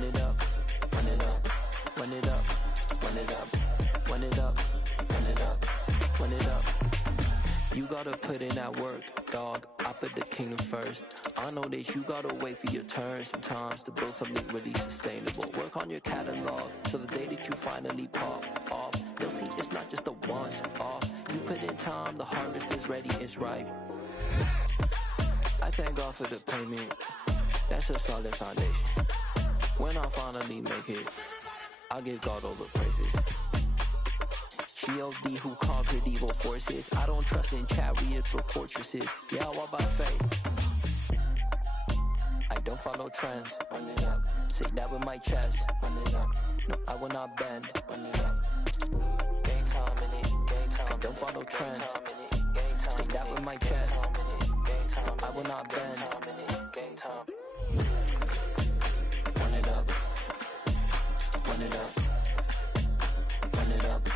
run it up, run it up, run it up, run it up, run it up, run it up, run it up. You gotta put in that work, dog. I put the kingdom first. I know that you gotta wait for your turn sometimes to build something really sustainable. Work on your catalog, so the day that you finally pop off, you'll see it's not just a once off. You put in time, the harvest is ready, it's ripe. I thank God for the payment, that's a solid foundation. When I finally make it, I'll give God all the praises. G.O.D. who conquered evil forces. I don't trust in chariots or fortresses. Yeah, I walk by faith. I don't follow trends. Run it up. Say that with my chest. Run it up. No, I will not bend. Run it up. Game time in it. Game time. I don't follow trends. Say that with my chest. No, I will not bend. Game time. Run it up. Run it up. Run it up.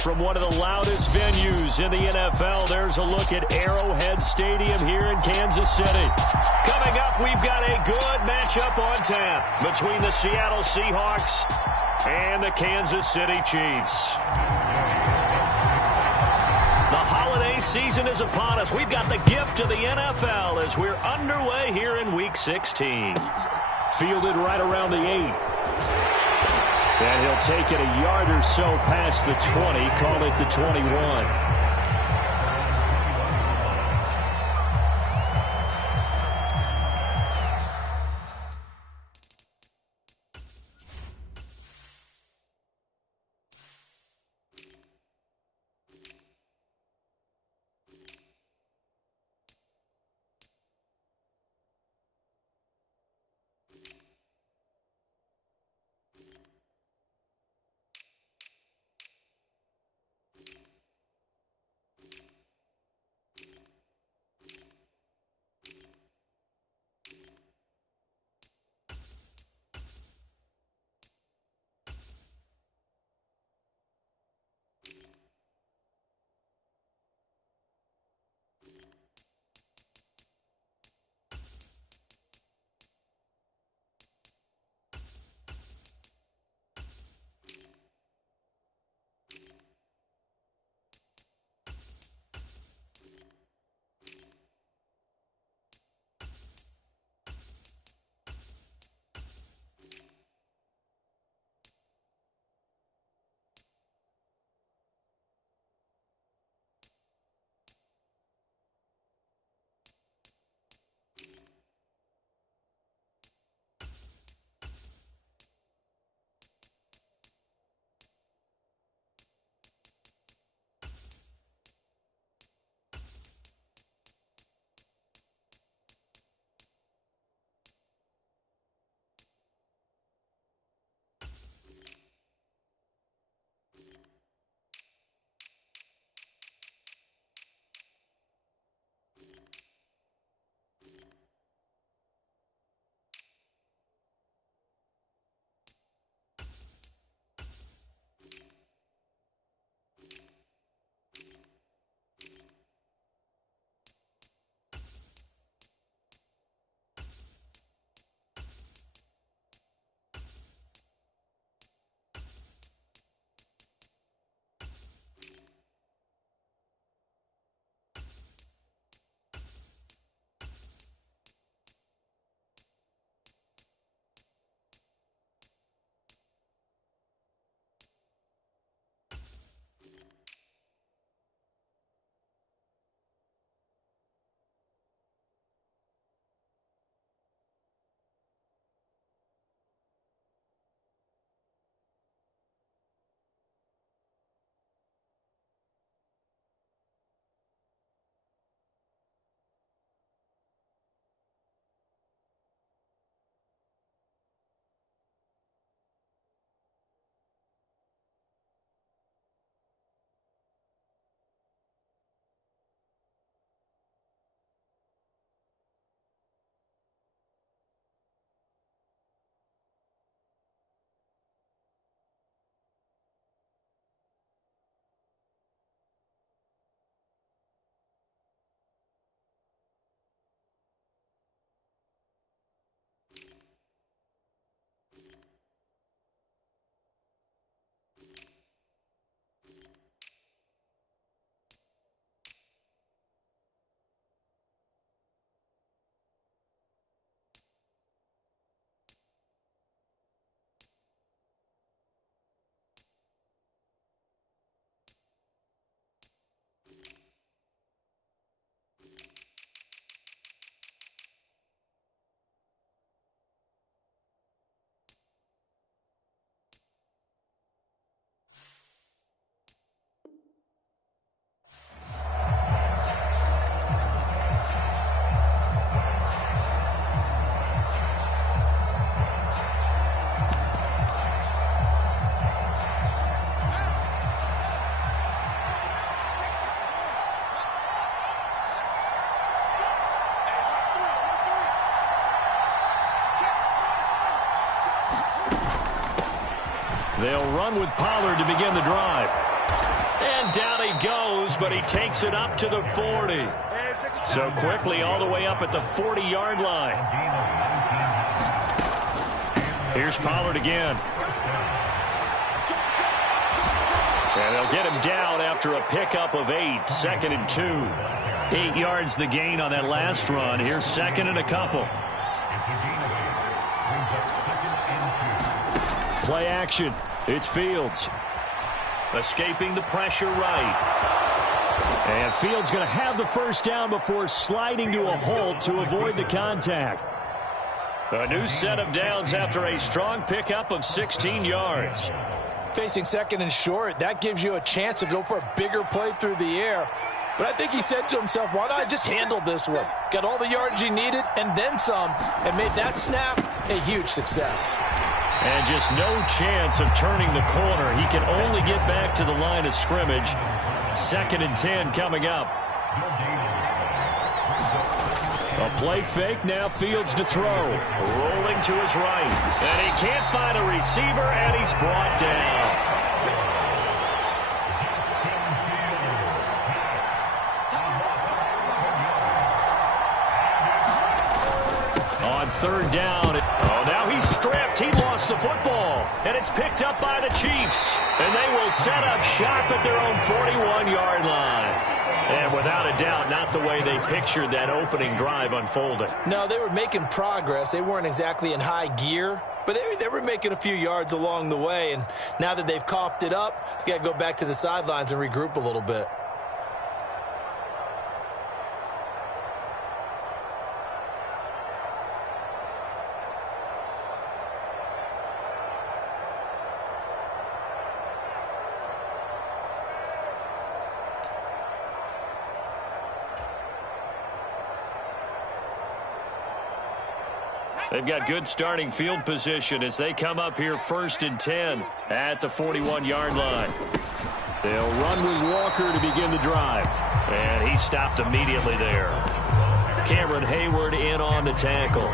From one of the loudest venues in the NFL, there's a look at Arrowhead Stadium here in Kansas City. Coming up, we've got a good matchup on tap between the Seattle Seahawks and the Kansas City Chiefs. The holiday season is upon us. We've got the gift of the NFL as we're underway here in Week 16. Fielded right around the 8. And he'll take it a yard or so past the 20, call it the 21. They'll run with Pollard to begin the drive. And down he goes, but he takes it up to the 40. So quickly all the way up at the 40-yard line. Here's Pollard again. And they'll get him down after a pickup of 8, 2nd and 2. 8 yards the gain on that last run. Here's 2nd and a couple. Play action. It's Fields. Escaping the pressure right. And Fields going to have the first down before sliding to a halt to avoid the contact. A new set of downs after a strong pickup of 16 yards. Facing 2nd and short, that gives you a chance to go for a bigger play through the air. But I think he said to himself, why not just handle this one? Got all the yards he needed and then some, and made that snap a huge success. And just no chance of turning the corner. He can only get back to the line of scrimmage. 2nd and 10 coming up. A play fake, now Fields to throw. Rolling to his right. And he can't find a receiver, and he's brought down. On 3rd down. Oh, now he's stripped. He lost the football. And it's picked up by the Chiefs. And they will set up shop at their own 41-yard line. And without a doubt, not the way they pictured that opening drive unfolding. No, they were making progress. They weren't exactly in high gear, but they were making a few yards along the way. And now that they've coughed it up, they got to go back to the sidelines and regroup a little bit. They've got good starting field position as they come up here 1st and 10 at the 41-yard line. They'll run with Walker to begin the drive. And he stopped immediately there. Cameron Hayward in on the tackle.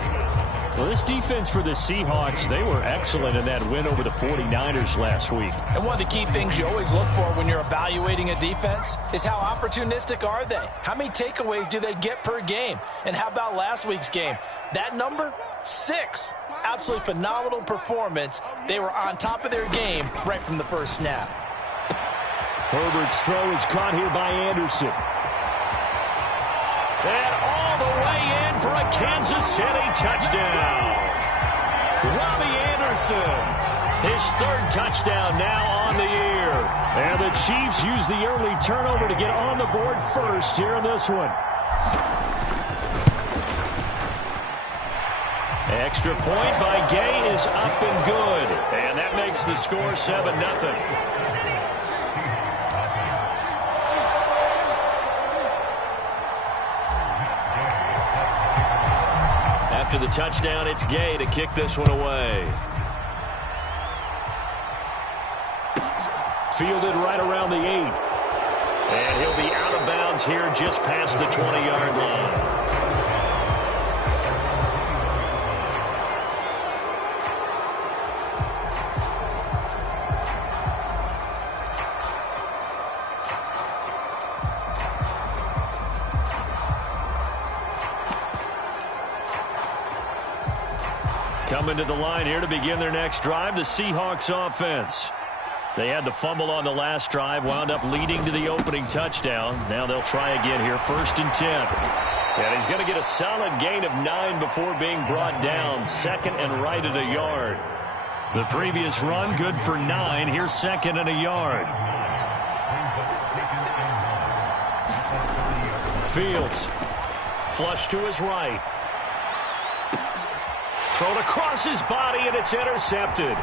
Well, this defense for the Seahawks, they were excellent in that win over the 49ers last week. And one of the key things you always look for when you're evaluating a defense is how opportunistic are they? How many takeaways do they get per game? And how about last week's game? That number, 6. Absolutely phenomenal performance. They were on top of their game right from the first snap. Herbert's throw is caught here by Anderson. And all the way in for a Kansas City touchdown. Robbie Anderson, his 3rd touchdown now on the year. And the Chiefs use the early turnover to get on the board first here in this one. Extra point by Gay is up and good. And that makes the score 7-0. After the touchdown, it's Gay to kick this one away. Fielded right around the 8. And he'll be out of bounds here just past the 20-yard line. Coming to the line here to begin their next drive, the Seahawks offense. They had the fumble on the last drive, wound up leading to the opening touchdown. Now they'll try again here, 1st and 10. And he's going to get a solid gain of 9 before being brought down, 2nd and right at a yard. The previous run, good for 9. Here's 2nd and a yard. Fields, flush to his right. Thrown across his body, and it's intercepted.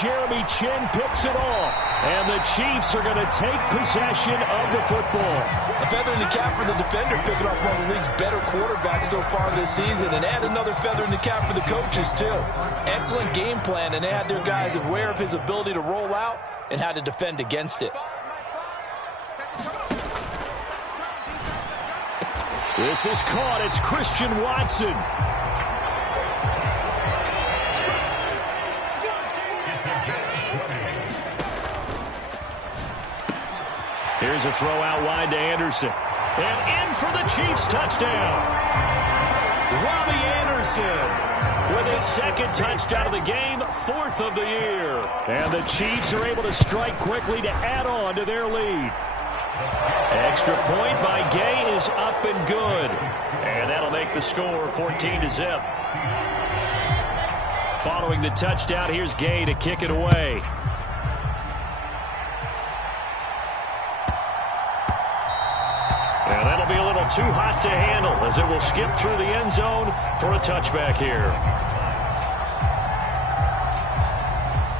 Jeremy Chin picks it off. And the Chiefs are going to take possession of the football. A feather in the cap for the defender, picking off one of the league's better quarterbacks so far this season. And add another feather in the cap for the coaches, too. Excellent game plan, and they had their guys aware of his ability to roll out and how to defend against it. This is caught. It's Christian Watson. Here's a throw out wide to Anderson. And in for the Chiefs touchdown. Robbie Anderson with his second touchdown of the game, 4th of the year. And the Chiefs are able to strike quickly to add on to their lead. Extra point by Gay is up and good. And that'll make the score 14-0. Following the touchdown, here's Gay to kick it away. And that'll be a little too hot to handle as it will skip through the end zone for a touchback here.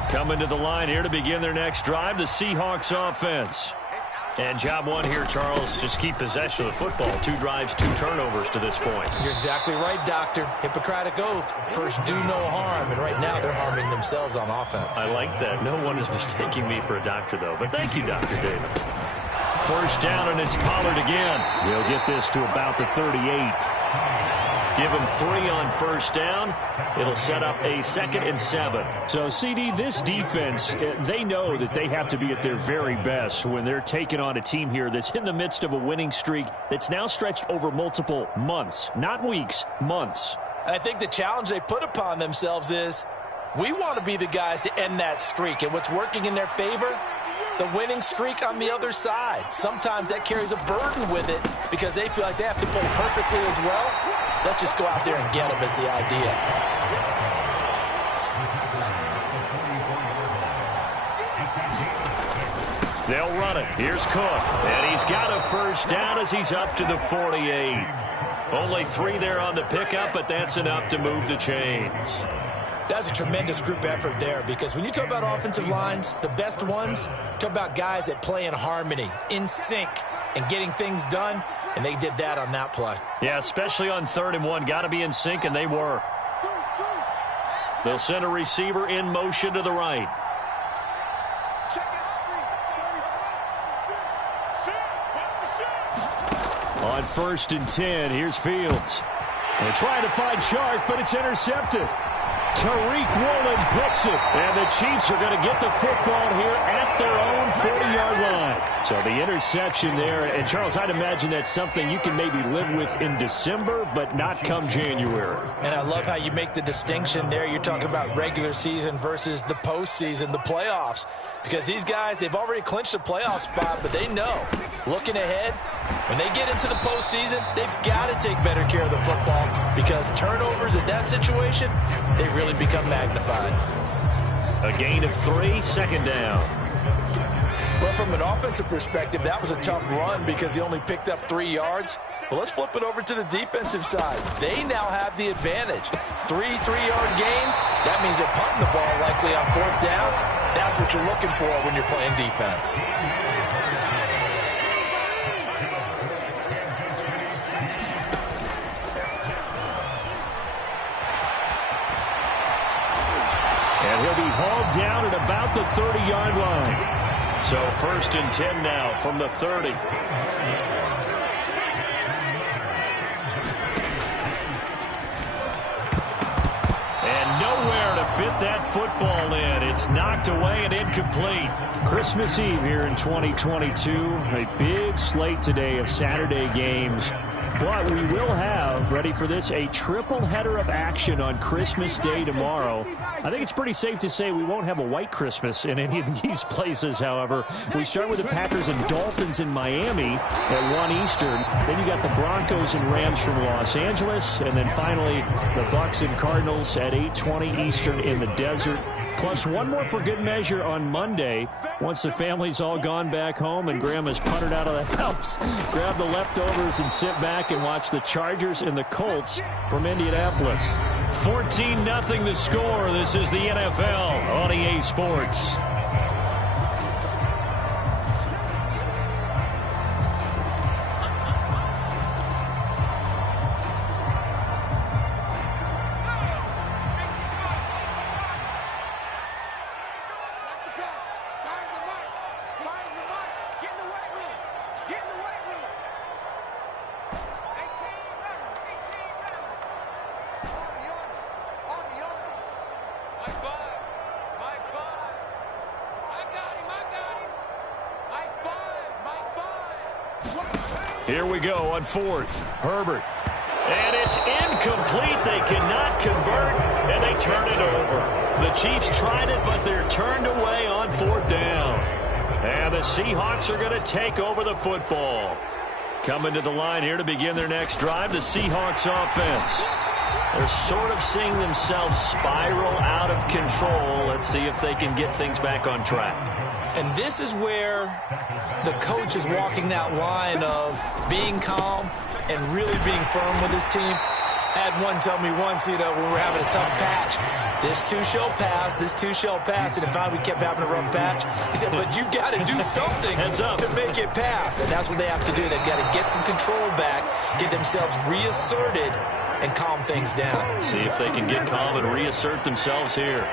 Coming to the line here to begin their next drive, the Seahawks offense. And job one here, Charles, just keep possession of the football. 2 drives, 2 turnovers to this point. You're exactly right, Doctor. Hippocratic oath. First, do no harm. And right now, they're harming themselves on offense. I like that. No one is mistaking me for a doctor, though. But thank you, Dr. Davis. First down, and it's Pollard again. He'll get this to about the 38. Give him 3 on first down. It'll set up a 2nd and 7. So, CD, this defense, they know that they have to be at their very best when they're taking on a team here that's in the midst of a winning streak that's now stretched over multiple months, not weeks, months. I think the challenge they put upon themselves is we want to be the guys to end that streak. And what's working in their favor? The winning streak on the other side. Sometimes that carries a burden with it because they feel like they have to play perfectly as well. Let's just go out there and get them is the idea. They'll run it. Here's Cook. And he's got a first down as he's up to the 48. Only 3 there on the pickup, but that's enough to move the chains. That's a tremendous group effort there because when you talk about offensive lines, the best ones, talk about guys that play in harmony, in sync, and getting things done, and they did that on that play. Yeah, especially on 3rd and 1. Got to be in sync, and they were. They'll send a receiver in motion to the right. On 1st and 10, here's Fields. They're trying to find Chark, but it's intercepted. Tariq Woolen picks it, and the Chiefs are going to get the football here at their own 40-yard line. So the interception there, and Charles, I'd imagine that's something you can maybe live with in December, but not come January. And I love how you make the distinction there. You're talking about regular season versus the postseason, the playoffs. Because these guys, they've already clinched a playoff spot, but they know, looking ahead, when they get into the postseason, they've got to take better care of the football because turnovers in that situation, they really become magnified. A gain of 3, 2nd down. Well, from an offensive perspective, that was a tough run because he only picked up 3 yards. Well, let's flip it over to the defensive side. They now have the advantage. 3 3-yard gains, that means they're punting the ball likely on 4th down. That's what you're looking for when you're playing defense. And he'll be hauled down at about the 30-yard line. So 1st and 10 now from the 30. And nowhere to fit that football in. It's knocked away and incomplete. Christmas Eve here in 2022. A big slate today of Saturday games. But we will have, ready for this, a triple header of action on Christmas Day tomorrow. I think it's pretty safe to say we won't have a white Christmas in any of these places, however. We start with the Packers and Dolphins in Miami at 1 Eastern. Then you got the Broncos and Rams from Los Angeles. And then finally, the Bucks and Cardinals at 8:20 Eastern in the desert. Plus one more for good measure on Monday. Once the family's all gone back home and Grandma's puttered out of the house, grab the leftovers and sit back and watch the Chargers and the Colts from Indianapolis. 14-0 the score. This is the NFL on EA Sports. Here we go on fourth. Herbert. And it's incomplete. They cannot convert, and they turn it over. The Chiefs tried it, but they're turned away on fourth down. And the Seahawks are going to take over the football. Coming to the line here to begin their next drive, the Seahawks offense. They're sort of seeing themselves spiral out of control. Let's see if they can get things back on track. And this is where the coach is walking that line of being calm and really being firm with his team. I had one tell me once, when we're having a tough patch, this too shall pass, this too shall pass, and finally we kept having a rough patch. He said, but you've got to do something to make it pass, and that's what they have to do. They've got to get some control back, get themselves reasserted, and calm things down. See if they can get calm and reassert themselves here.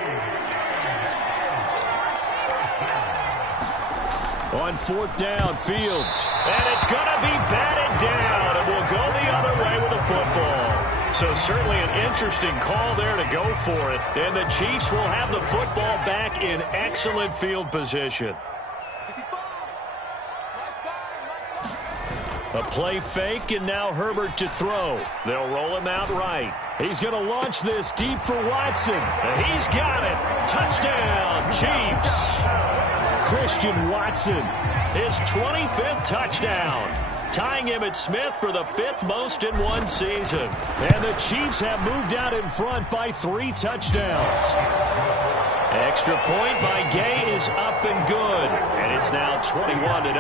On fourth down, Fields. And it's going to be batted down, and we'll go the other way with the football. So certainly an interesting call there to go for it. And the Chiefs will have the football back in excellent field position. A play fake, and now Herbert to throw. They'll roll him out right. He's going to launch this deep for Watson. And he's got it. Touchdown, Chiefs. Christian Watson, his 25th touchdown, tying Emmitt Smith for the 5th most in one season. And the Chiefs have moved out in front by 3 touchdowns. Extra point by Gay is up and good, and it's now 21-0.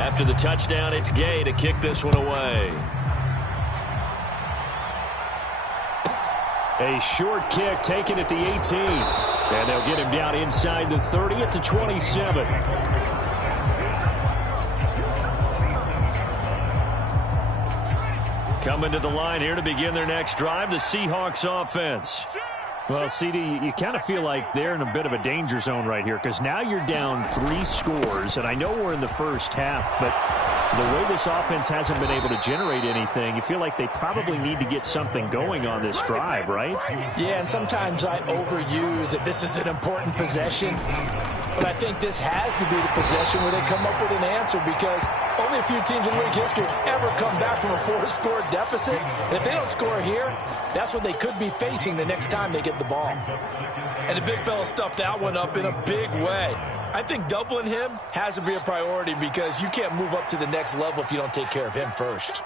After the touchdown, it's Gay to kick this one away. A short kick taken at the 18. And they'll get him down inside the 30 at the 27. Coming to the line here to begin their next drive, the Seahawks offense. Well, CD, you kind of feel like they're in a bit of a danger zone right here because now you're down 3 scores, and I know we're in the first half, but the way this offense hasn't been able to generate anything, you feel like they probably need to get something going on this drive, right? Yeah, and sometimes I overuse that this is an important possession, but I think this has to be the possession where they come up with an answer because only a few teams in league history have ever come back from a 4-score deficit. And if they don't score here, that's what they could be facing the next time they get the ball. And the big fella stuffed that one up in a big way. I think doubling him has to be a priority because you can't move up to the next level if you don't take care of him first.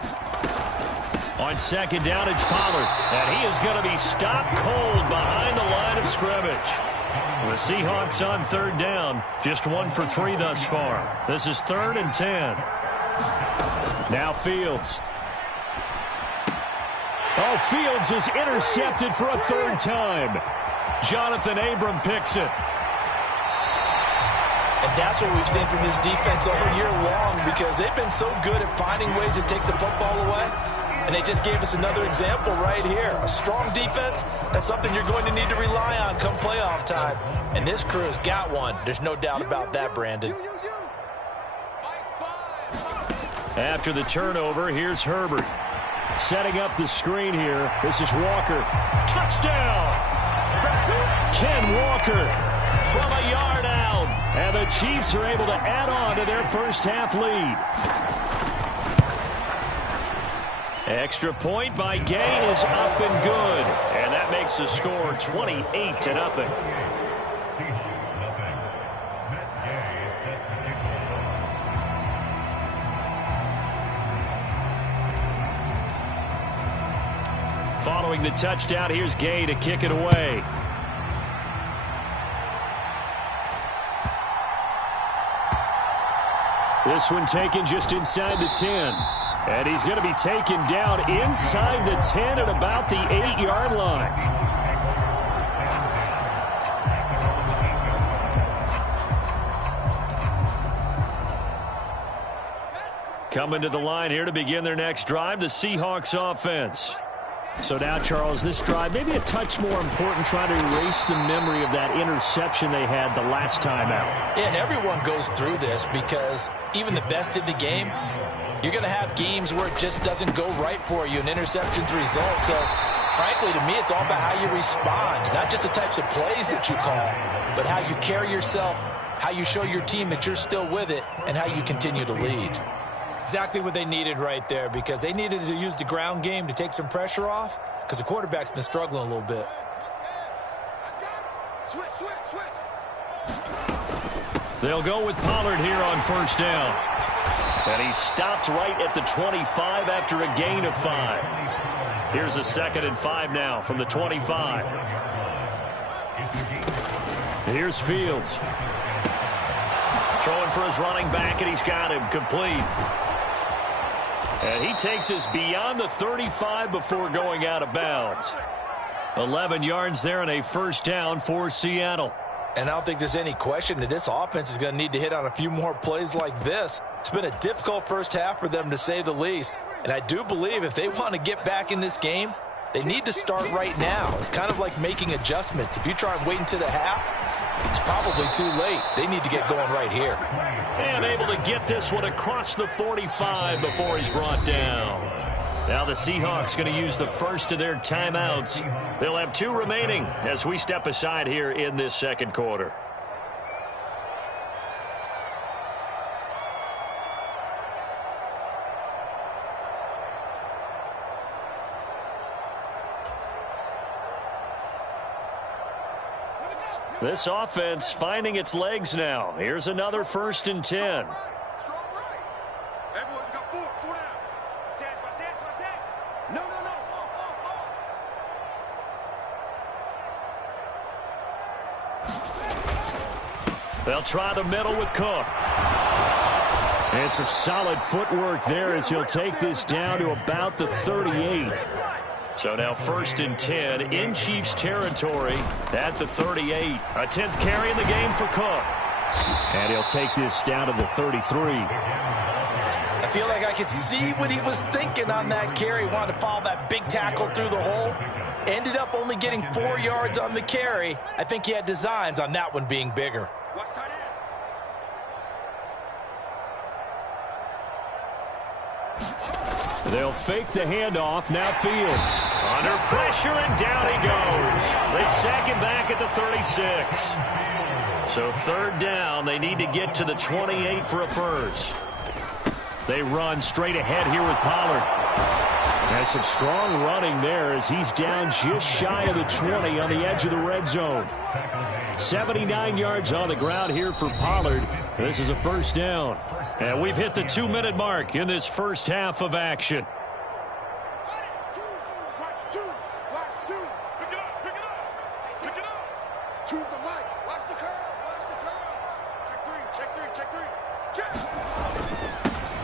On second down, it's Pollard. And he is going to be stopped cold behind the line of scrimmage. The Seahawks on third down, just 1 for 3 thus far. This is 3rd and 10. Now Fields. Oh, Fields is intercepted for a 3rd time. Jonathan Abram picks it. And that's what we've seen from this defense all year long because they've been so good at finding ways to take the football away. And they just gave us another example right here. A strong defense, that's something you're going to need to rely on come playoff time. And this crew's got one. There's no doubt about that, Brandon. After the turnover, here's Herbert. Setting up the screen here. This is Walker. Touchdown! Ken Walker from a yard out. And the Chiefs are able to add on to their first half lead. Extra point by Gay is up and good. And that makes the score 28-0. Following the touchdown, here's Gay to kick it away. This one taken just inside the 10. And he's going to be taken down inside the 10 at about the 8-yard line. Coming to the line here to begin their next drive, the Seahawks offense. So now, Charles, this drive maybe a touch more important, trying to erase the memory of that interception they had the last time out. Yeah, and everyone goes through this because even the best in the game, you're going to have games where it just doesn't go right for you, and interceptions result. So, frankly, to me, it's all about how you respond, not just the types of plays that you call, but how you carry yourself how you show your team that you're still with it, and how you continue to lead. Exactly what they needed right there, because they needed to use the ground game to take some pressure off, because the quarterback's been struggling a little bit. They'll go with Pollard here on first down. And he stopped right at the 25 after a gain of 5. Here's a 2nd and 5 now from the 25. Here's Fields. Throwing for his running back, and he's got him complete. And he takes us beyond the 35 before going out of bounds. 11 yards there and a first down for Seattle. And I don't think there's any question that this offense is going to need to hit on a few more plays like this. It's been a difficult first half for them, to say the least. And I do believe if they want to get back in this game, they need to start right now. It's kind of like making adjustments. If you try and wait until the half, it's probably too late. They need to get going right here. And able to get this one across the 45 before he's brought down. Now the Seahawks going to use the first of their timeouts. They'll have 2 remaining as we step aside here in this second quarter. This offense finding its legs now. Here's another 1st and 10. They'll try the middle with Cook. And some solid footwork there as he'll take this down to about the 38. So now 1st and 10 in Chiefs territory at the 38. A 10th carry in the game for Cook. And he'll take this down to the 33. I feel like I could see what he was thinking on that carry. Wanted to follow that big tackle through the hole. Ended up only getting 4 yards on the carry. I think he had designs on that one being bigger. They'll fake the handoff. Now Fields. Under pressure, and down he goes. They sack him back at the 36. So 3rd down. They need to get to the 28 for a first. They run straight ahead here with Pollard. Has some strong running there as he's down just shy of the 20 on the edge of the red zone. 79 yards on the ground here for Pollard. This is a first down. And we've hit the 2-minute mark in this first half of action.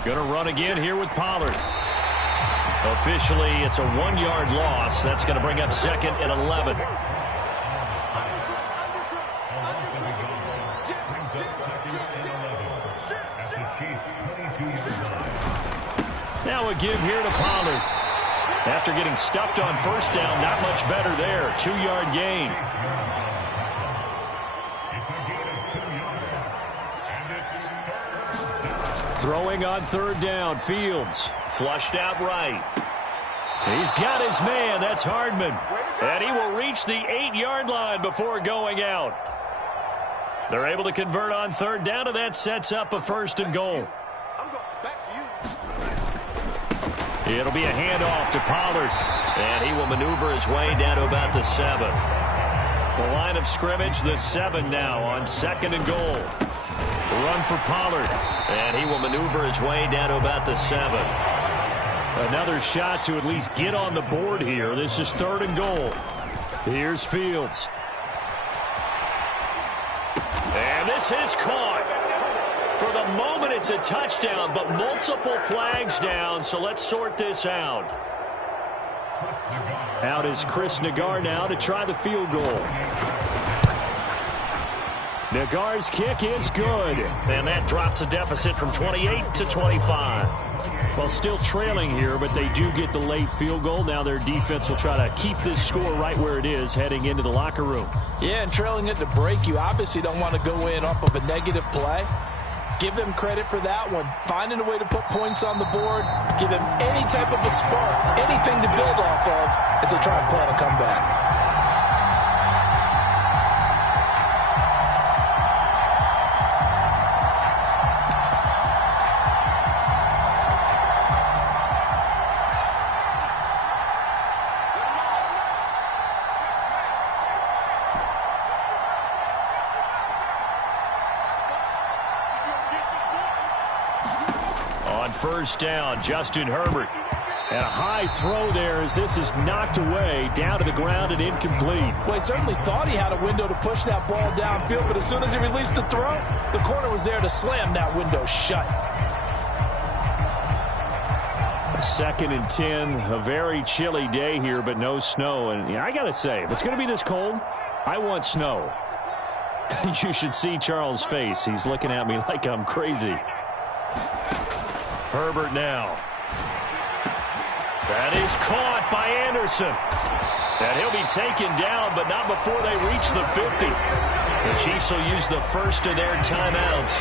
Going to run again here with Pollard. Officially, it's a 1-yard loss. That's going to bring up 2nd and 11. Now a give here to Pollard. After getting stuffed on first down, not much better there. 2-yard gain. Throwing on 3rd down, Fields. Flushed out right. He's got his man. That's Hardman. And he will reach the 8-yard line before going out. They're able to convert on 3rd down, and that sets up a 1st and goal. It'll be a handoff to Pollard. And he will maneuver his way down to about the 7. The line of scrimmage, the 7 now on 2nd and goal. Run for Pollard. And he will maneuver his way down to about the 7. Another shot to at least get on the board here. This is 3rd and goal. Here's Fields. And this is caught. For the moment, it's a touchdown, but multiple flags down, so let's sort this out. Out is Chris Nagar now to try the field goal. Nagar's kick is good. And that drops the deficit from 28 to 25. Well, still trailing here, but they do get the late field goal. Now their defense will try to keep this score right where it is heading into the locker room. Yeah, and trailing at the break, you obviously don't want to go in off of a negative play. Give them credit for that one. Finding a way to put points on the board, give them any type of a spark, anything to build off of as they try and plan a comeback. On first down, Justin Herbert. And a high throw there as this is knocked away, down to the ground and incomplete. Well, he certainly thought he had a window to push that ball downfield, but as soon as he released the throw, the corner was there to slam that window shut. 2nd and 10, a very chilly day here, but no snow. And yeah, I got to say, if it's going to be this cold, I want snow. You should see Charles' face. He's looking at me like I'm crazy. Herbert now. That is caught by Anderson. And he'll be taken down, but not before they reach the 50. The Chiefs will use the first of their timeouts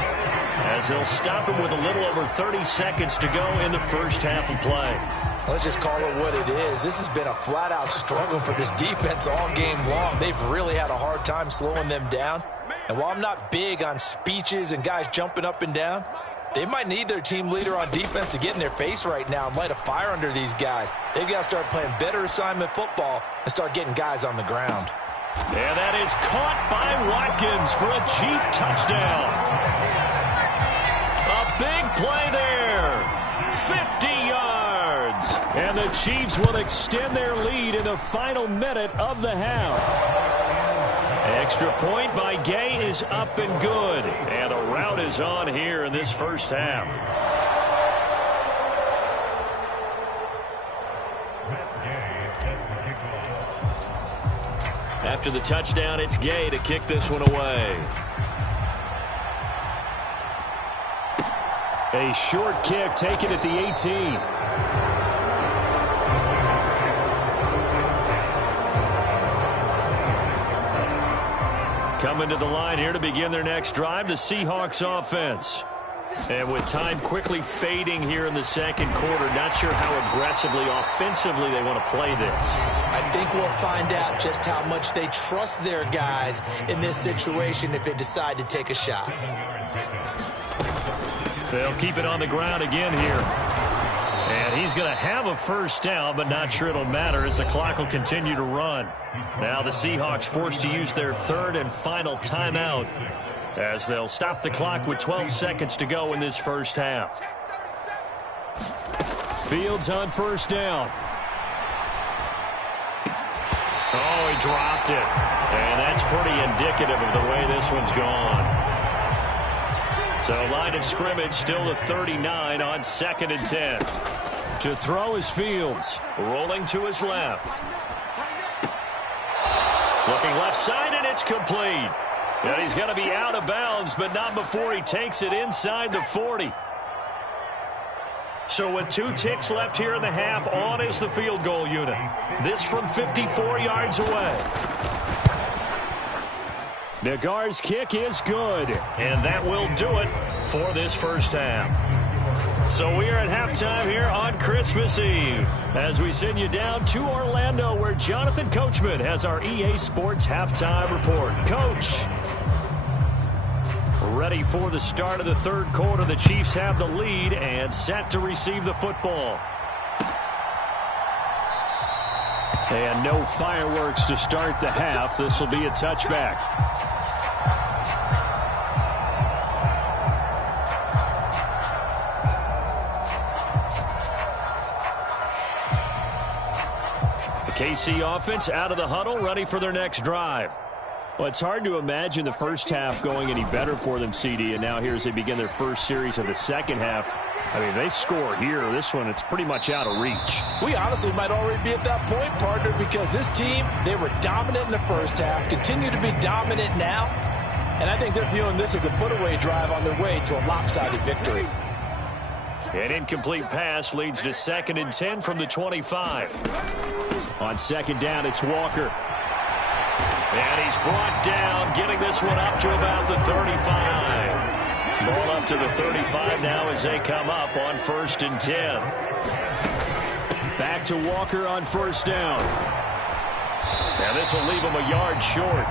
as they'll stop him with a little over 30 seconds to go in the first half of play. Let's just call it what it is. This has been a flat-out struggle for this defense all game long. They've really had a hard time slowing them down. And while I'm not big on speeches and guys jumping up and down, they might need their team leader on defense to get in their face right now and light a fire under these guys. They've got to start playing better assignment football and start getting guys on the ground. And that is caught by Watkins for a Chief touchdown. A big play there. 50 yards. And the Chiefs will extend their lead in the final minute of the half. Extra point by Gay is up and good. And the rout is on here in this first half. After the touchdown, it's Gay to kick this one away. A short kick taken at the 18. Coming to the line here to begin their next drive, the Seahawks offense. And with time quickly fading here in the second quarter, not sure how aggressively, offensively they want to play this. I think we'll find out just how much they trust their guys in this situation if they decide to take a shot. They'll keep it on the ground again here. And he's going to have a first down, but not sure it'll matter as the clock will continue to run. Now the Seahawks forced to use their third and final timeout as they'll stop the clock with 12 seconds to go in this first half. Fields on first down. Oh, he dropped it. And that's pretty indicative of the way this one's gone. So line of scrimmage still the 39 on 2nd and 10. To throw is Fields. Rolling to his left. Looking left side, and it's complete. And he's going to be out of bounds, but not before he takes it inside the 40. So with 2 ticks left here in the half, on is the field goal unit. This from 54 yards away. Nagar's kick is good, and that will do it for this first half. So we are at halftime here on Christmas Eve as we send you down to Orlando where Jonathan Coachman has our EA Sports halftime report. Coach, ready for the start of the third quarter. The Chiefs have the lead and set to receive the football. And no fireworks to start the half. This will be a touchback. KC offense out of the huddle, ready for their next drive. Well, it's hard to imagine the first half going any better for them, CD, and now here as they begin their first series of the second half. I mean, they score here. This one, it's pretty much out of reach. We honestly might already be at that point, partner, because this team, they were dominant in the first half, continue to be dominant now, and I think they're viewing this as a put-away drive on their way to a lopsided victory. An incomplete pass leads to 2nd and 10 from the 25. On second down, it's Walker. And he's brought down, getting this one up to about the 35. Ball up to the 35 now as they come up on 1st and 10. Back to Walker on first down. Now this will leave him a yard short.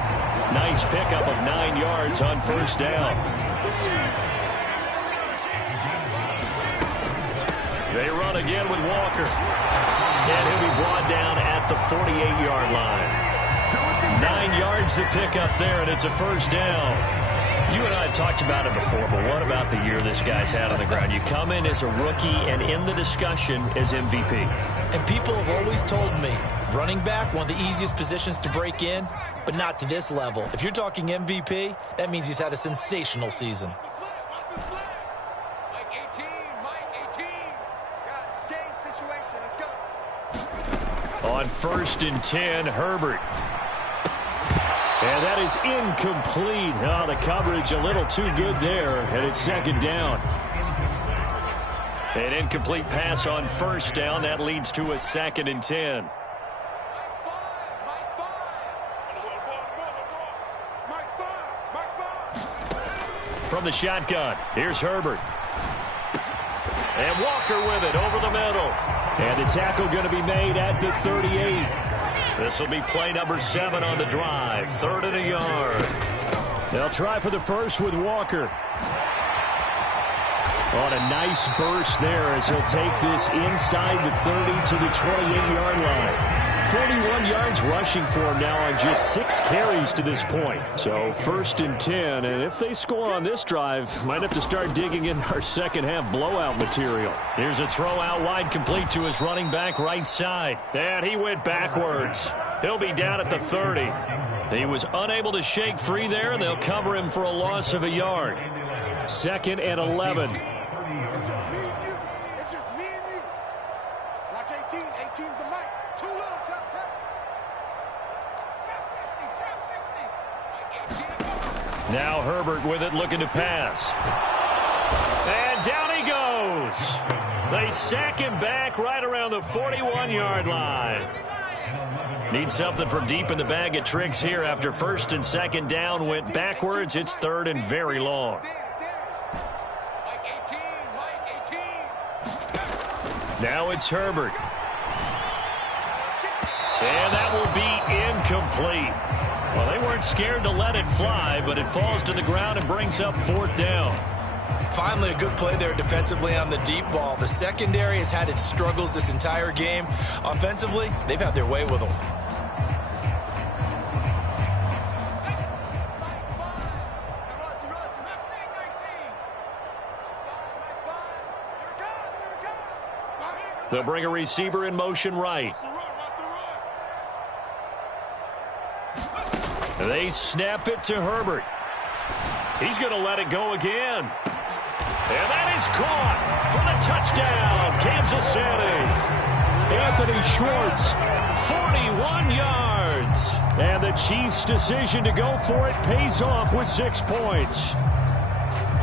Nice pickup of 9 yards on first down. They run again with Walker. And he'll be brought down at the 48-yard line. 9 yards to pick up there, and it's a first down. You and I have talked about it before, but what about the year this guy's had on the ground? You come in as a rookie and in the discussion as MVP. And people have always told me, running back, one of the easiest positions to break in, but not to this level. If you're talking MVP, that means he's had a sensational season. On 1st and 10, Herbert. And that is incomplete. Oh, the coverage a little too good there, and it's 2nd down. An incomplete pass on 1st down. That leads to a 2nd and 10. From the shotgun, here's Herbert. And Walker with it over the middle. And the tackle going to be made at the 38. This will be play number 7 on the drive. 3rd and a yard. They'll try for the first with Walker. On a nice burst there as he'll take this inside the 30 to the 28-yard line. 41 yards rushing for him now on just 6 carries to this point. So 1st and 10, and if they score on this drive, might have to start digging in our second half blowout material. Here's a throw out wide, complete to his running back right side. And he went backwards. He'll be down at the 30. He was unable to shake free there, and they'll cover him for a loss of a yard. 2nd and 11. It's just me and you. It's just me and you. Watch 18. 18's the mic. Too little. Now Herbert with it, looking to pass. And down he goes. They sack him back right around the 41-yard line. Need something from deep in the bag of tricks here after 1st and 2nd down went backwards. It's 3rd and very long. Now it's Herbert. And that will be incomplete. Well, they weren't scared to let it fly, but it falls to the ground and brings up 4th down. Finally, a good play there defensively on the deep ball. The secondary has had its struggles this entire game. Offensively, they've had their way with them. They'll bring a receiver in motion right. They snap it to Herbert. He's going to let it go again. And that is caught for the touchdown, Kansas City. Anthony Schwartz. 41 yards. And the Chiefs' decision to go for it pays off with 6 points.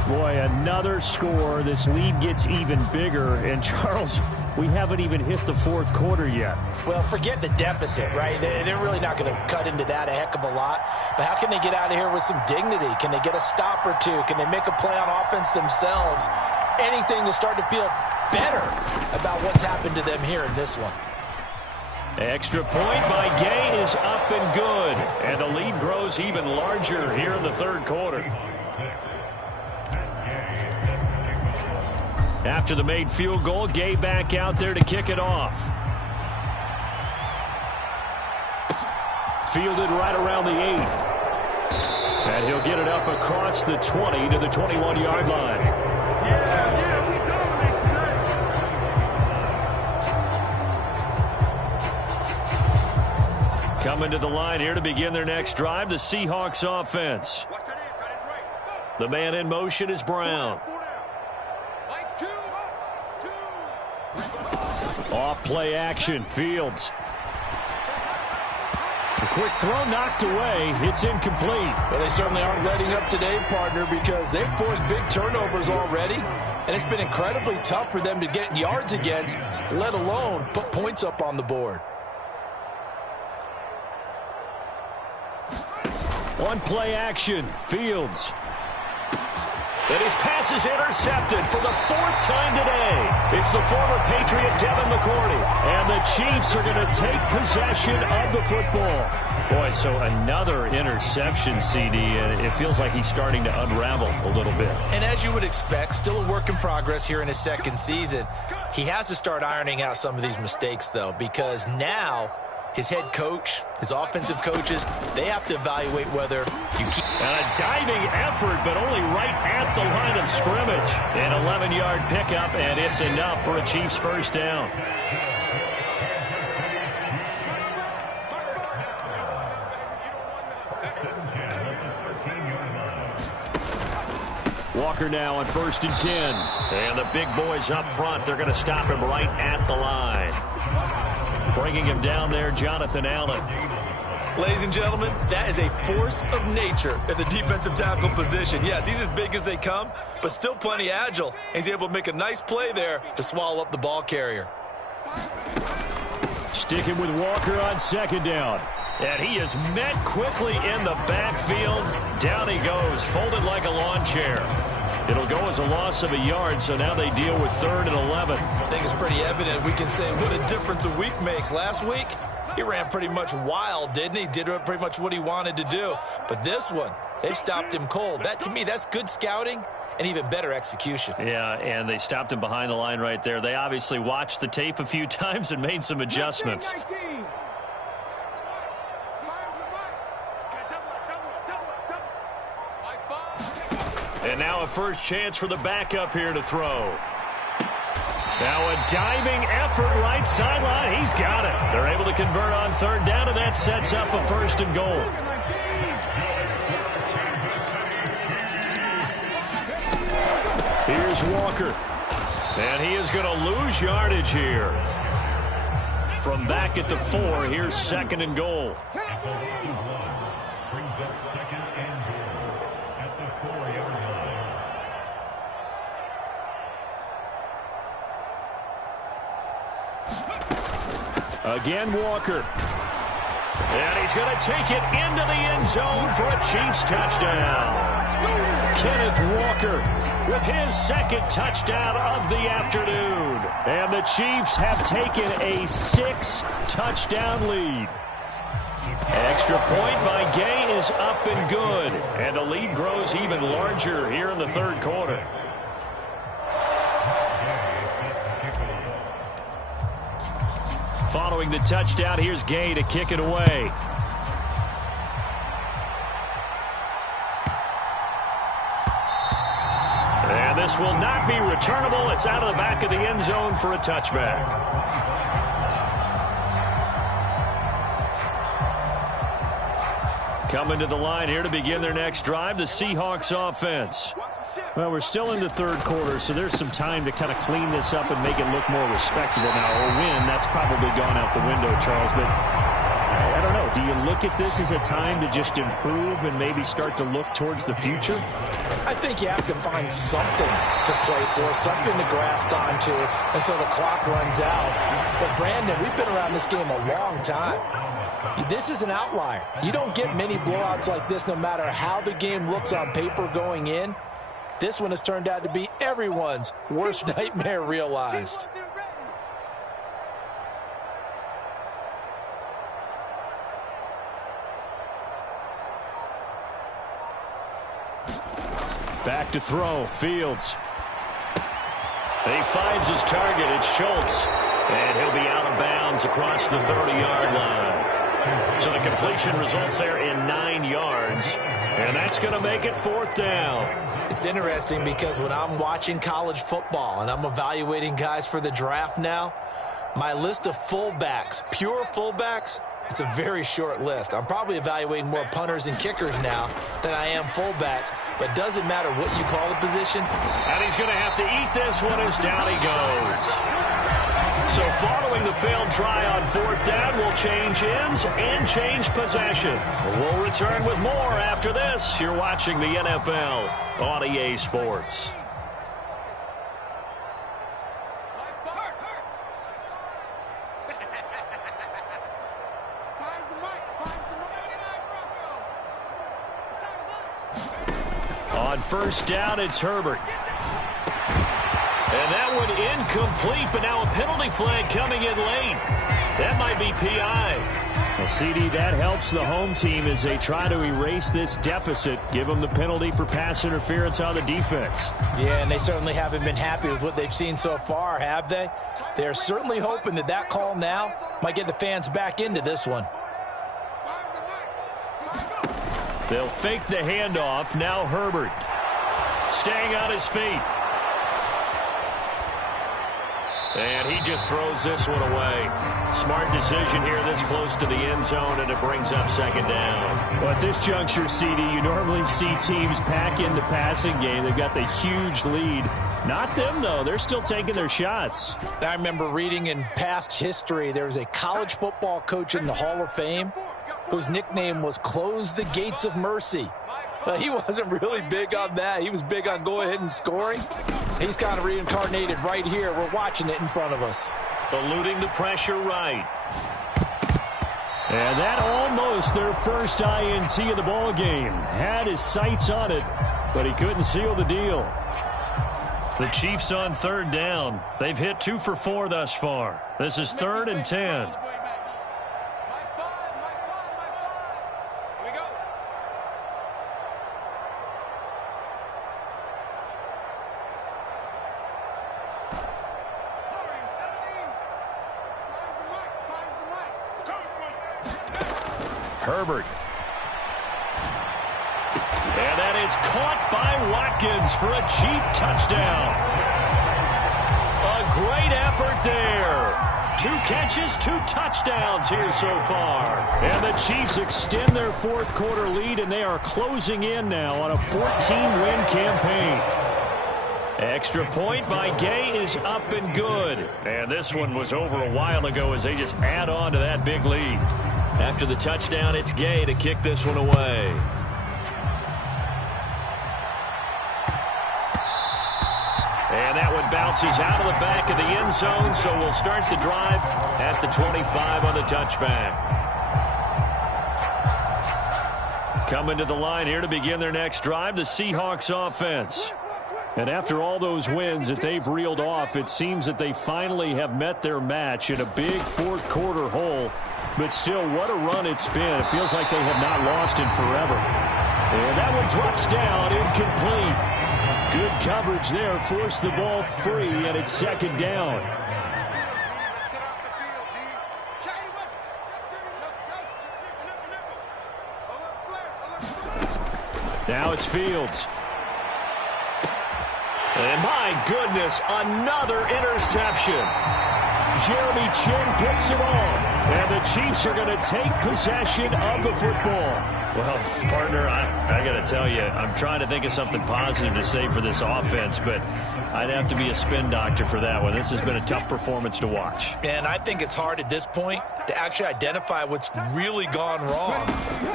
Boy, another score. This lead gets even bigger. And, Charles, we haven't even hit the 4th quarter yet. Well, forget the deficit, right? They're really not going to cut into that a heck of a lot. But how can they get out of here with some dignity? Can they get a stop or two? Can they make a play on offense themselves? Anything to start to feel better about what's happened to them here in this one. Extra point by Gay is up and good. And the lead grows even larger here in the 3rd quarter. After the made field goal, Gay back out there to kick it off. Fielded right around the 8. And he'll get it up across the 20 to the 21-yard line. We dominate tonight. Coming to the line here to begin their next drive, the Seahawks offense. The man in motion is Brown. Off play action, Fields. A quick throw knocked away. It's incomplete. Well, they certainly aren't letting up today, partner, because they've forced big turnovers already, and it's been incredibly tough for them to get yards against, let alone put points up on the board. On play action, Fields. And his pass is intercepted for the 4th time today. It's the former Patriot Devin McCourty. And the Chiefs are going to take possession of the football. Boy, so another interception, CD, and it feels like he's starting to unravel a little bit. And as you would expect, still a work in progress here in his 2nd season. He has to start ironing out some of these mistakes, though, because now his head coach, his offensive coaches, they have to evaluate whether you keep. And a diving effort, but only right at the line of scrimmage. An 11-yard pickup, and it's enough for a Chiefs first down. Walker now on 1st and 10. And the big boys up front, they're going to stop him right at the line. Bringing him down there, Jonathan Allen. Ladies and gentlemen, that is a force of nature at the defensive tackle position. Yes, he's as big as they come, but still plenty agile. He's able to make a nice play there to swallow up the ball carrier. Sticking with Walker on 2nd down. And he is met quickly in the backfield. Down he goes, folded like a lawn chair. It'll go as a loss of a yard, so now they deal with 3rd and 11. I think it's pretty evident. We can say what a difference a week makes. Last week, he ran pretty much wild, didn't he? Did pretty much what he wanted to do. But this one, they stopped him cold. That, to me, that's good scouting and even better execution. Yeah, and they stopped him behind the line right there. They obviously watched the tape a few times and made some adjustments. And now a first chance for the backup here to throw. Now a diving effort right sideline. He's got it. They're able to convert on 3rd down, and that sets up a 1st and goal. Here's Walker. And he is going to lose yardage here. From back at the 4, here's 2nd and goal. Again, Walker. And he's going to take it into the end zone for a Chiefs touchdown. Kenneth Walker with his 2nd touchdown of the afternoon. And the Chiefs have taken a 6-touchdown lead. Extra point by Gay is up and good. And the lead grows even larger here in the 3rd quarter. Following the touchdown, here's Gay to kick it away. And this will not be returnable. It's out of the back of the end zone for a touchback. Coming to the line here to begin their next drive, the Seahawks offense. Well, we're still in the 3rd quarter, so there's some time to kind of clean this up and make it look more respectable. Now, a win, that's probably gone out the window, Charles, but I don't know. Do you look at this as a time to just improve and maybe start to look towards the future? I think you have to find something to play for, something to grasp onto until the clock runs out. But, Brandon, we've been around this game a long time. This is an outlier. You don't get many blowouts like this no matter how the game looks on paper going in. This one has turned out to be everyone's worst nightmare realized. Back to throw, Fields. He finds his target, it's Schultz. And he'll be out of bounds across the 30-yard line. So the completion results there in 9 yards. And that's going to make it 4th down. It's interesting because when I'm watching college football and I'm evaluating guys for the draft now, my list of fullbacks, pure fullbacks, it's a very short list. I'm probably evaluating more punters and kickers now than I am fullbacks, but doesn't matter what you call the position. And he's going to have to eat this one as down he goes. So following the failed try on 4th down, we'll change ends and change possession. We'll return with more after this. You're watching the NFL on EA Sports. On 1st down, it's Herbert. And that one incomplete, but now a penalty flag coming in late. That might be PI. Well, CD, that helps the home team as they try to erase this deficit. Give them the penalty for pass interference on the defense. Yeah, and they certainly haven't been happy with what they've seen so far, have they? They're certainly hoping that that call now might get the fans back into this one. They'll fake the handoff. Now Herbert staying on his feet. And he just throws this one away. Smart decision here this close to the end zone, and it brings up second down. Well, at this juncture, CD, you normally see teams pack in the passing game. They've got the huge lead. Not them, though. They're still taking their shots. I remember reading in past history, there was a college football coach in the Hall of Fame whose nickname was Close the Gates of Mercy. He wasn't really big on that. He was big on go ahead and scoring. He's kind of reincarnated right here. We're watching it in front of us. Eluding the pressure right. And that almost their first INT of the ball game. Had his sights on it, but he couldn't seal the deal. The Chiefs on third down. They've hit 2 for 4 thus far. This is 3rd and 10. Herbert. And that is caught by Watkins for a Chief touchdown. A great effort there. 2 catches, 2 touchdowns here so far. And the Chiefs extend their fourth quarter lead, and they are closing in now on a 14-win campaign. Extra point by Gay is up and good. And this one was over a while ago as they just add on to that big lead. After the touchdown, it's Gay to kick this one away. And that one bounces out of the back of the end zone, so we'll start the drive at the 25 on the touchback. Coming to the line here to begin their next drive, the Seahawks offense. And after all those wins that they've reeled off, it seems that they finally have met their match in a big fourth quarter hole. But still, what a run it's been. It feels like they have not lost in forever. And that one drops down, incomplete. Good coverage there, forced the ball free, and it's second down. Now it's Fields. And my goodness, another interception. Jeremy Chin picks it off. And the Chiefs are going to take possession of the football. Well, partner, I got to tell you, I'm trying to think of something positive to say for this offense, but I'd have to be a spin doctor for that one. This has been a tough performance to watch. And I think it's hard at this point to actually identify what's really gone wrong.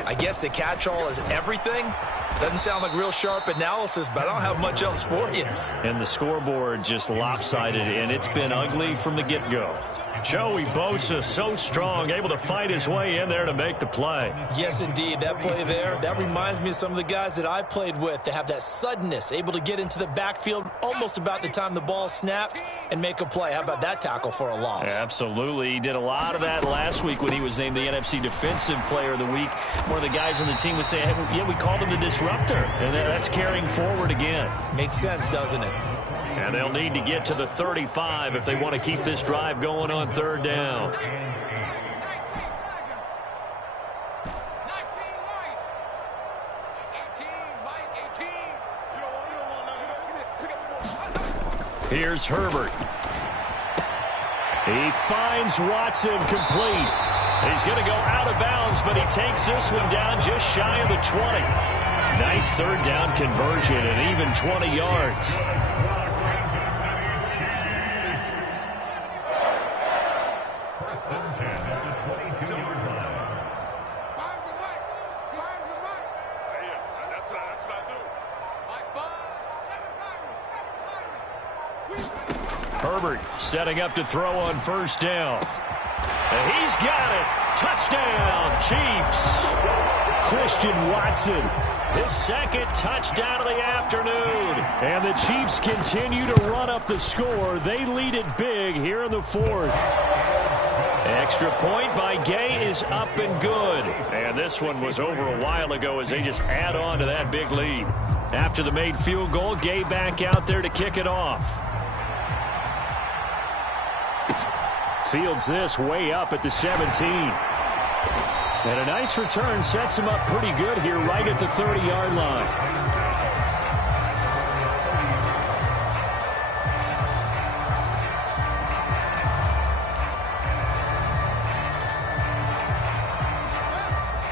I guess the catch-all is everything. Doesn't sound like real sharp analysis, but I don't have much else for you. And the scoreboard just lopsided, and it's been ugly from the get-go. Joey Bosa, so strong, able to fight his way in there to make the play. Yes, indeed. That play there, that reminds me of some of the guys that I played with that have that suddenness, able to get into the backfield almost about the time the ball snapped and make a play. How about that tackle for a loss? Yeah, absolutely. He did a lot of that last week when he was named the NFC Defensive Player of the Week. One of the guys on the team was saying, hey, yeah, we called him the disruptor. And that's carrying forward again. Makes sense, doesn't it? And they'll need to get to the 35 if they want to keep this drive going on third down. Here's Herbert. He finds Watson complete. He's going to go out of bounds, but he takes this one down just shy of the 20. Nice third down conversion and even 20 yards. Herbert setting up to throw on first down. And he's got it. Touchdown, Chiefs. Christian Watson his second touchdown of the afternoon. And the Chiefs continue to run up the score. They lead it big here in the fourth. Extra point by Gay is up and good. And this one was over a while ago as they just add on to that big lead. After the made field goal, Gay back out there to kick it off. Fields this way up at the 17. And a nice return sets him up pretty good here right at the 30-yard line.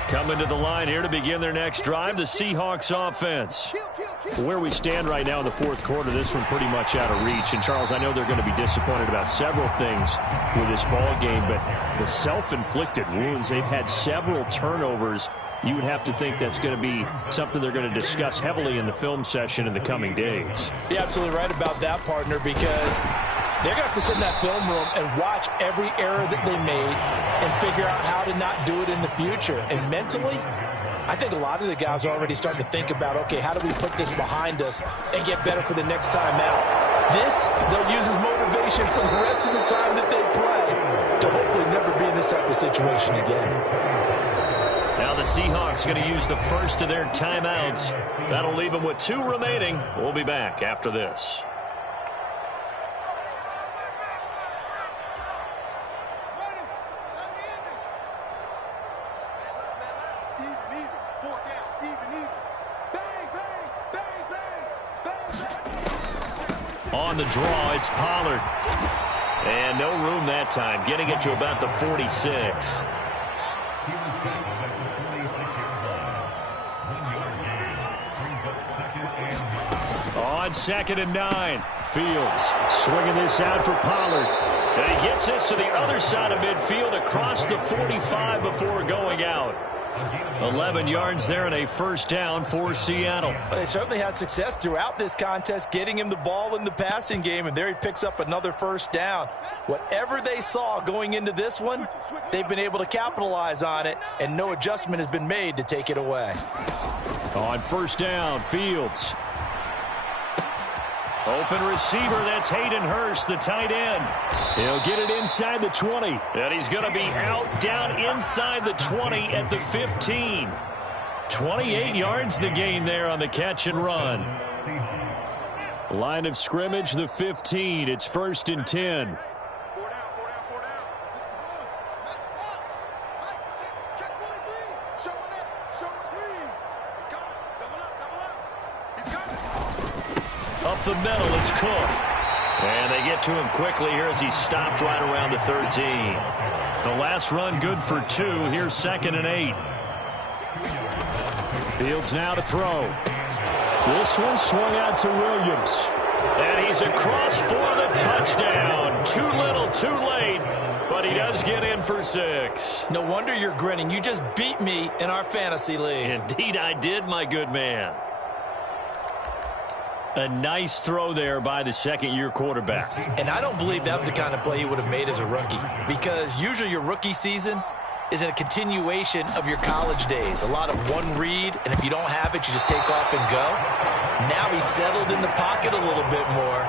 Coming to the line here to begin their next drive, the Seahawks offense. Where we stand right now in the fourth quarter, this one pretty much out of reach. And, Charles, I know they're going to be disappointed about several things with this ball game, but the self-inflicted wounds, they've had several turnovers. You would have to think that's going to be something they're going to discuss heavily in the film session in the coming days. You're absolutely right about that, partner, because they're going to have to sit in that film room and watch every error that they made and figure out how to not do it in the future. And mentally, I think a lot of the guys are already starting to think about, okay, how do we put this behind us and get better for the next time out? This, they'll use as motivation for the rest of the time that they play to hopefully never be in this type of situation again. Now the Seahawks going to use the first of their timeouts. That'll leave them with 2 remaining. We'll be back after this. On the draw, it's Pollard. And no room that time, getting it to about the 46. On 2nd and 9. Fields swinging this out for Pollard. And he gets this to the other side of midfield across the 45 before going out. 11 yards there and a first down for Seattle. Well, they certainly had success throughout this contest getting him the ball in the passing game, and there he picks up another first down. Whatever they saw going into this one, they've been able to capitalize on it, and no adjustment has been made to take it away. On first down, Fields. Open receiver, that's Hayden Hurst, the tight end. He'll get it inside the 20. And he's going to be out down inside the 20 at the 15. 28 yards the gain there on the catch and run. Line of scrimmage, the 15. It's 1st and 10. Up the middle, it's Cook. And they get to him quickly here as he stopped right around the 13. The last run good for 2. Here's 2nd and 8. Fields now to throw. This one swung out to Williams. And he's across for the touchdown. Too little, too late. But he does get in for 6. No wonder you're grinning. You just beat me in our fantasy league. Indeed I did, my good man. A nice throw there by the second-year quarterback. And I don't believe that was the kind of play he would have made as a rookie, because usually your rookie season is a continuation of your college days. A lot of one read, and if you don't have it, you just take off and go. Now he's settled in the pocket a little bit more,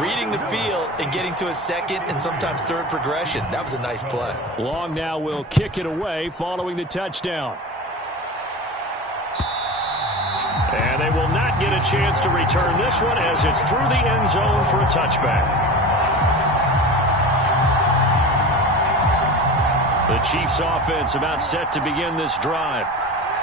reading the field and getting to his second and sometimes third progression. That was a nice play. Long now will kick it away following the touchdown. And they will not get a chance to return this one as it's through the end zone for a touchback. The Chiefs offense about set to begin this drive.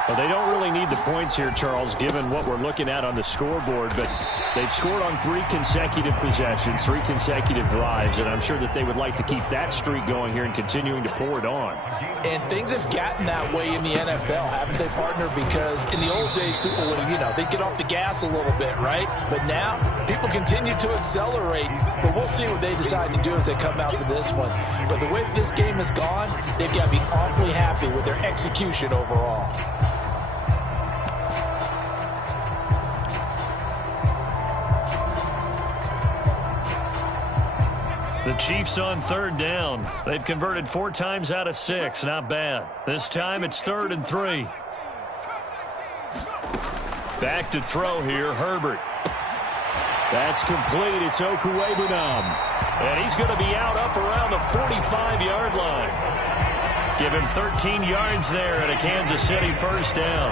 Well, they don't really need the points here, Charles, given what we're looking at on the scoreboard, but they've scored on 3 consecutive possessions, 3 consecutive drives, and I'm sure that they would like to keep that streak going here and continuing to pour it on. And things have gotten that way in the NFL, haven't they, partner? Because in the old days, people would, they'd get off the gas a little bit, right? But now, people continue to accelerate, but we'll see what they decide to do as they come out to this one. But the way this game has gone, they've got to be awfully happy with their execution overall. The Chiefs on 3rd down. They've converted 4 times out of 6. Not bad. This time it's 3rd and 3. Back to throw here, Herbert. That's complete. It's Okuegbunam. And he's going to be out up around the 45-yard line. Give him 13 yards there at a Kansas City first down.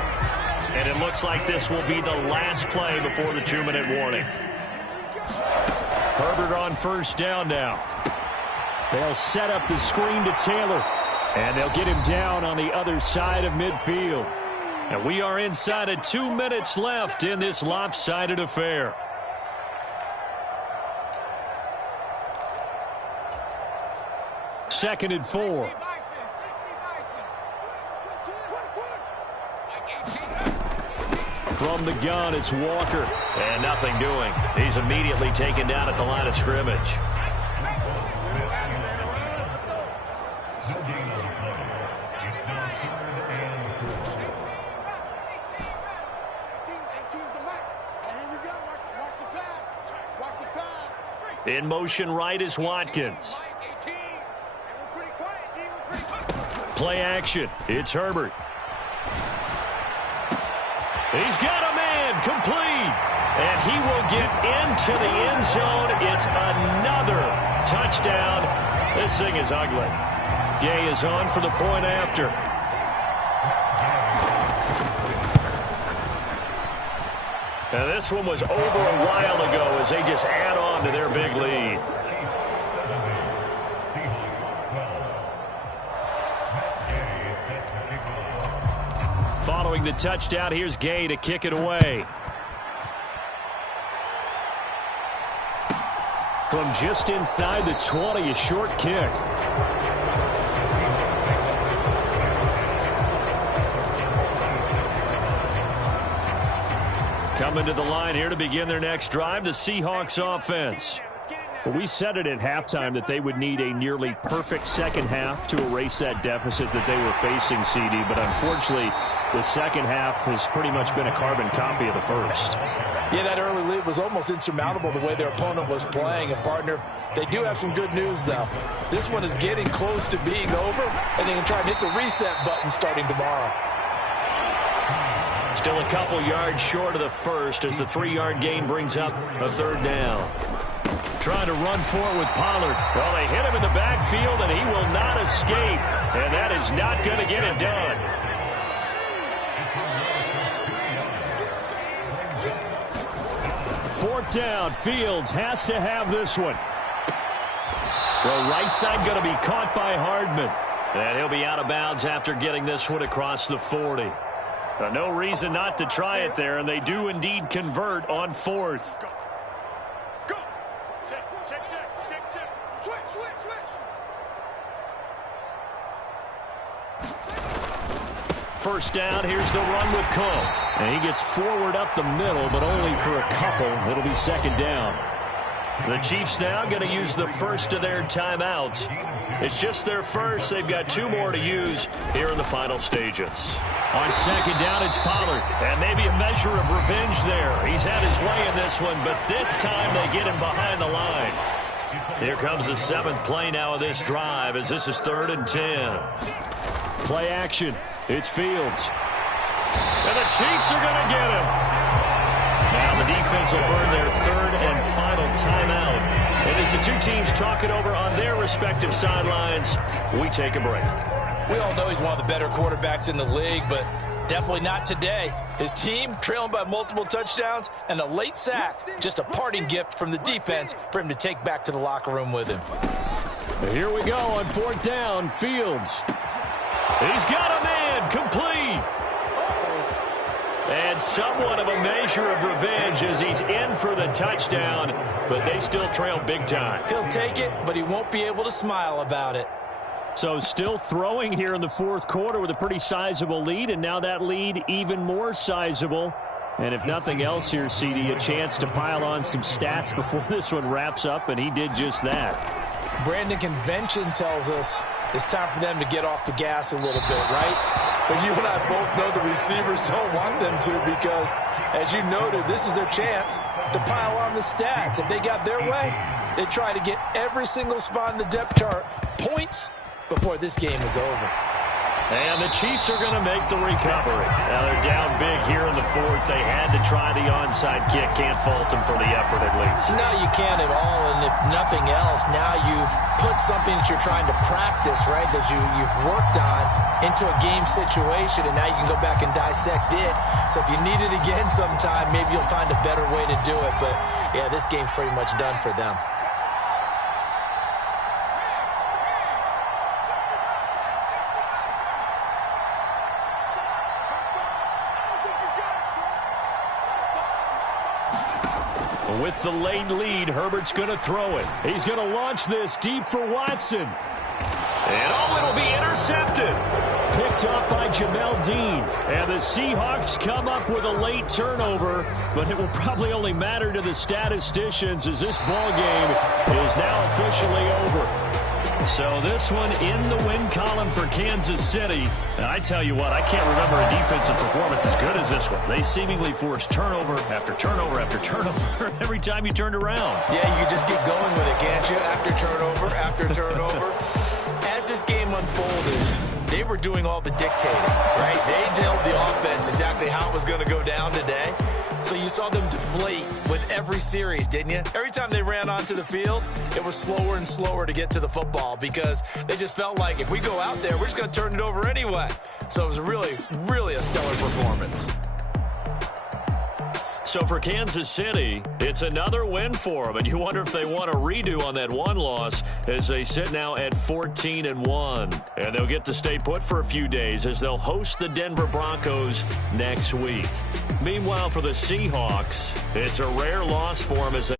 And it looks like this will be the last play before the 2-minute warning. Herbert on first down now. They'll set up the screen to Taylor. And they'll get him down on the other side of midfield. And we are inside of 2 minutes left in this lopsided affair. Second and 4. From the gun, it's Walker. And nothing doing. He's immediately taken down at the line of scrimmage. In motion right is Watkins. Play action. It's Herbert. He's got a man complete. And he will get into the end zone. It's another touchdown. This thing is ugly. Gay is on for the point after. Now this one was over a while ago as they just add on to their big lead. Following the touchdown, here's Gay to kick it away. From just inside the 20, a short kick. Coming to the line here to begin their next drive, the Seahawks offense. Well, we said it at halftime that they would need a nearly perfect second half to erase that deficit that they were facing, CD. But unfortunately, the second half has pretty much been a carbon copy of the first. Yeah, that early lead was almost insurmountable the way their opponent was playing. And, partner, they do have some good news, though. This one is getting close to being over, and they can try and hit the reset button starting tomorrow. Still a couple yards short of the first as the 3-yard gain brings up a third down. Trying to run for it with Pollard. Well, they hit him in the backfield, and he will not escape. And that is not going to get it done. Fourth down. Fields has to have this one. The right side going to be caught by Hardman. And he'll be out of bounds after getting this one across the 40. No reason not to try it there, and they do indeed convert on fourth. Go. Check. Switch. First down, here's the run with Cook. And he gets forward up the middle, but only for a couple. It'll be second down. The Chiefs now going to use the first of their timeouts. It's just their first. They've got 2 more to use here in the final stages. On second down, it's Pollard. And maybe a measure of revenge there. He's had his way in this one, but this time they get him behind the line. Here comes the 7th play now of this drive as this is 3rd and 10. Play action. It's Fields. And the Chiefs are going to get him. Now the defense will burn their 3rd and final timeout. And as the 2 teams talk it over on their respective sidelines, we take a break. We all know he's one of the better quarterbacks in the league, but definitely not today. His team trailing by multiple touchdowns and a late sack. Just a parting gift from the defense for him to take back to the locker room with him. Here we go on 4th down. Fields. He's got a man complete. And somewhat of a measure of revenge as he's in for the touchdown, but they still trail big time. He'll take it, but he won't be able to smile about it. So still throwing here in the 4th quarter with a pretty sizable lead, and now that lead even more sizable. And if nothing else here, CD, a chance to pile on some stats before this one wraps up, and he did just that. Brandon, convention tells us it's time for them to get off the gas a little bit, right? But you and I both know the receivers don't want them to because, as you noted, this is their chance to pile on the stats. If they got their way, they try to get every single spot in the depth chart points before this game is over. And the Chiefs are going to make the recovery. Now they're down big here in the fourth. They had to try the onside kick. Can't fault them for the effort at least. No, you can't at all. And if nothing else, now you've put something that you're trying to practice, right, that you've worked on into a game situation, and now you can go back and dissect it. So if you need it again sometime, maybe you'll find a better way to do it. But, yeah, this game's pretty much done for them. With the late lead, Herbert's going to throw it. He's going to launch this deep for Watson. And it'll be intercepted. Picked up by Jamel Dean. And the Seahawks come up with a late turnover, but it will probably only matter to the statisticians as this ball game is now officially over. So this one in the win column for Kansas City. And I tell you what, I can't remember a defensive performance as good as this one. They seemingly forced turnover after turnover after turnover every time you turned around. Yeah, you can just keep going with it, can't you? After turnover. As this game unfolded, they were doing all the dictating, right? They told the offense exactly how it was going to go down today. So you saw them deflate with every series, didn't you? Every time they ran onto the field, it was slower and slower to get to the football because they just felt like if we go out there, we're just going to turn it over anyway. So it was really, really a stellar performance. So for Kansas City, it's another win for them, and you wonder if they want a redo on that one loss as they sit now at 14-1. And they'll get to stay put for a few days as they'll host the Denver Broncos next week. Meanwhile, for the Seahawks, it's a rare loss for them as they